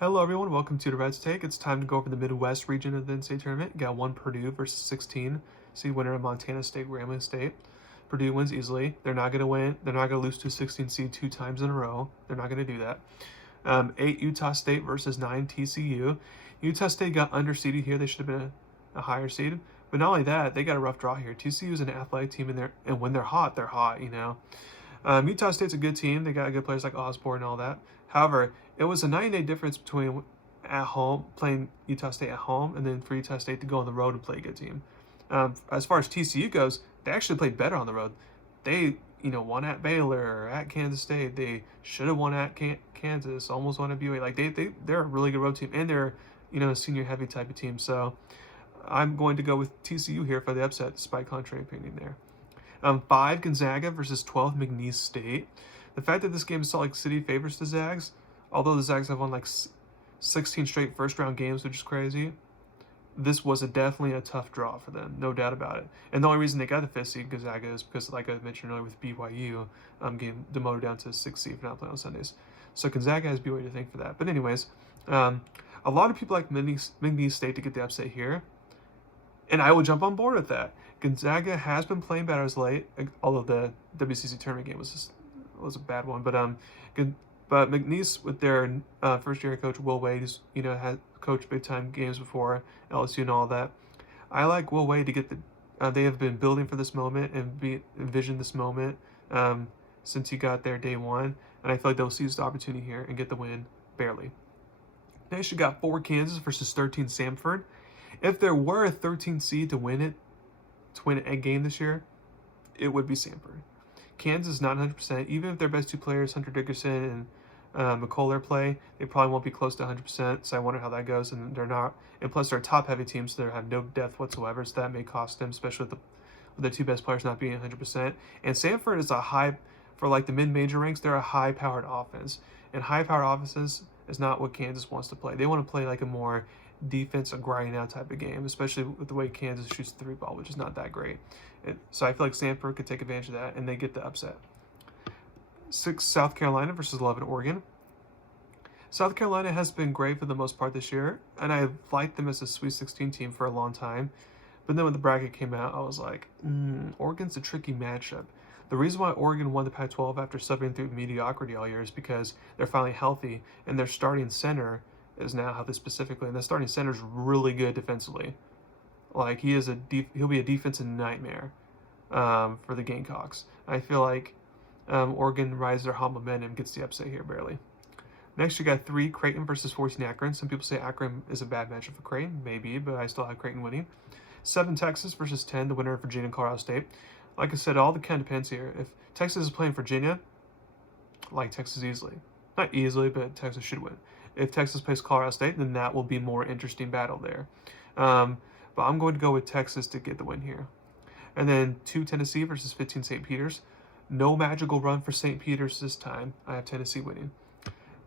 Hello everyone, welcome to Durrett's Take. It's time to go over the Midwest region of the NCAA tournament. You got one Purdue versus 16 seed winner of Montana State, Grambling State. Purdue wins easily. They're not going to win. They're not going to lose to 16 seed 2 times in a row. They're not going to do that. 8 Utah State versus 9 TCU. Utah State got underseeded here. They should have been a higher seed. But not only that, they got a rough draw here. TCU is an athletic team in there, and when they're hot, you know. Utah State's a good team. They got good players like Osborne and all that. However, it was a 9-day difference between at home playing Utah State at home and then for Utah State to go on the road and play a good team. As far as TCU goes, they actually played better on the road. They, won at Baylor or at Kansas State. They should have won at Kansas, almost won at BYU. Like they're a really good road team, and they're, a senior heavy type of team. So I'm going to go with TCU here for the upset, despite contrary opinion there. 5 Gonzaga versus 12 McNeese State. The fact that this game is Salt Lake City favors the Zags, although the Zags have won like 16 straight first round games, which is crazy. This was definitely a tough draw for them, no doubt about it. And the only reason they got the 5th seed Gonzaga is because, like I mentioned earlier with BYU, getting demoted down to 6th seed for not playing on Sundays. So Gonzaga has BYU to thank for that. But anyways, a lot of people like McNeese State to get the upset here, and I will jump on board with that. Gonzaga has been playing better as late, although the WCC tournament game was a bad one. But McNeese with their first year coach Will Wade, who's has coached big time games before LSU and all that. I like Will Wade to get the. They have been building for this moment and envision this moment since he got there day one, and I feel like they'll seize the opportunity here and get the win barely. Next, you got 4 Kansas versus 13 Samford. If there were a 13 seed to win a game this year, it would be Samford. Kansas is not 100%. Even if their best 2 players, Hunter Dickerson and McCullough, play, they probably won't be close to 100%. So I wonder how that goes. And they're not. And plus, they're a top-heavy team, so they have no depth whatsoever. So that may cost them, especially with the 2 best players not being 100%. And Samford is for like the mid-major ranks, they're a high-powered offense. And high-powered offenses is not what Kansas wants to play. They want to play like a more defensive grinding out type of game, especially with the way Kansas shoots the 3-ball, which is not that great. So I feel like Samford could take advantage of that, and they get the upset. 6 South Carolina versus 11 Oregon. South Carolina has been great for the most part this year, and I've liked them as a Sweet 16 team for a long time. But then when the bracket came out, I was like, Oregon's a tricky matchup. The reason why Oregon won the Pac-12 after suffering through mediocrity all year is because they're finally healthy, and their starting center is now healthy specifically, and the starting center is really good defensively. Like he'll be a defensive nightmare for the Gamecocks. I feel like Oregon rides their hot momentum, gets the upset here barely. Next, you got 3 Creighton versus 14 Akron. Some people say Akron is a bad matchup for Creighton, maybe, but I still have Creighton winning. 7 Texas versus 10, the winner of Virginia and Colorado State. Like I said, all the kind of depends here. If Texas is playing Virginia, like Texas easily. Not easily, but Texas should win. If Texas plays Colorado State, then that will be more interesting battle there. But I'm going to go with Texas to get the win here. And then 2 Tennessee versus 15 St. Peter's. No magical run for St. Peter's this time. I have Tennessee winning.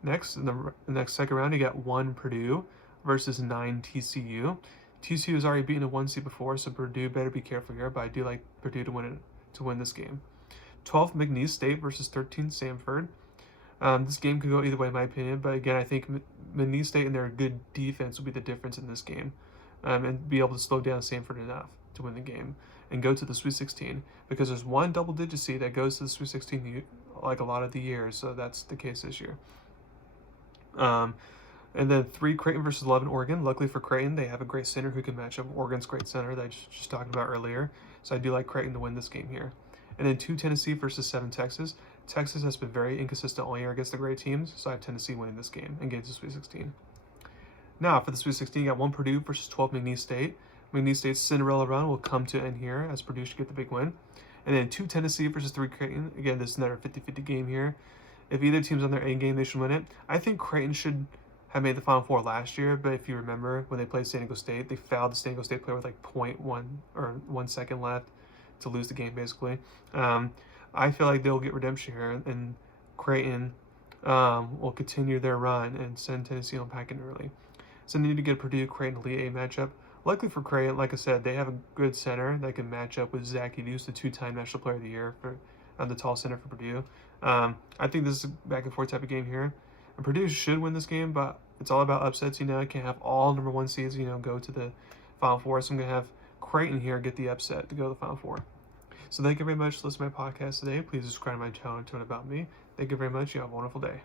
Next, in the next second round, you got 1 Purdue versus 9 TCU. TCU has already beaten a 1 seed before, so Purdue better be careful here. But I do like Purdue to win this game. 12 McNeese State versus 13 Samford. This game could go either way, in my opinion. But again, I think McNeese State and their good defense will be the difference in this game, and be able to slow down Samford enough to win the game and go to the Sweet 16. Because there's one double-digit seed that goes to the Sweet 16 like a lot of the years, so that's the case this year. And then 3 Creighton versus 11 Oregon. Luckily for Creighton, they have a great center who can match up Oregon's great center that I just talked about earlier. So I do like Creighton to win this game here. And then 2 Tennessee versus 7 Texas. Texas has been very inconsistent all year against the great teams, so I have Tennessee winning this game and getting to the Sweet 16. Now for the Sweet 16, you got 1 Purdue versus 12 McNeese State. McNeese State's Cinderella run will come to end here as Purdue should get the big win. And then 2 Tennessee versus 3 Creighton. Again, this is another 50-50 game here. If either team's on their A game, they should win it. I think Creighton should have made the Final Four last year, but if you remember, when they played San Diego State, they fouled the San Diego State player with like 0.1 or 1 second left to lose the game, basically. I feel like they'll get redemption here, and Creighton will continue their run and send Tennessee on packing early. So they need to get a Purdue-Creighton Elite 8 matchup. Luckily for Creighton, like I said, they have a good center that can match up with Zach Edus, the 2-time National Player of the Year for the tall center for Purdue. I think this is a back and forth type of game here. And Purdue should win this game, but it's all about upsets. I can't have all number 1 seeds, go to the Final Four. So I'm going to have Creighton here get the upset to go to the Final Four. So thank you very much for listening to my podcast today. Please subscribe to my channel and tune about me. Thank you very much. You have a wonderful day.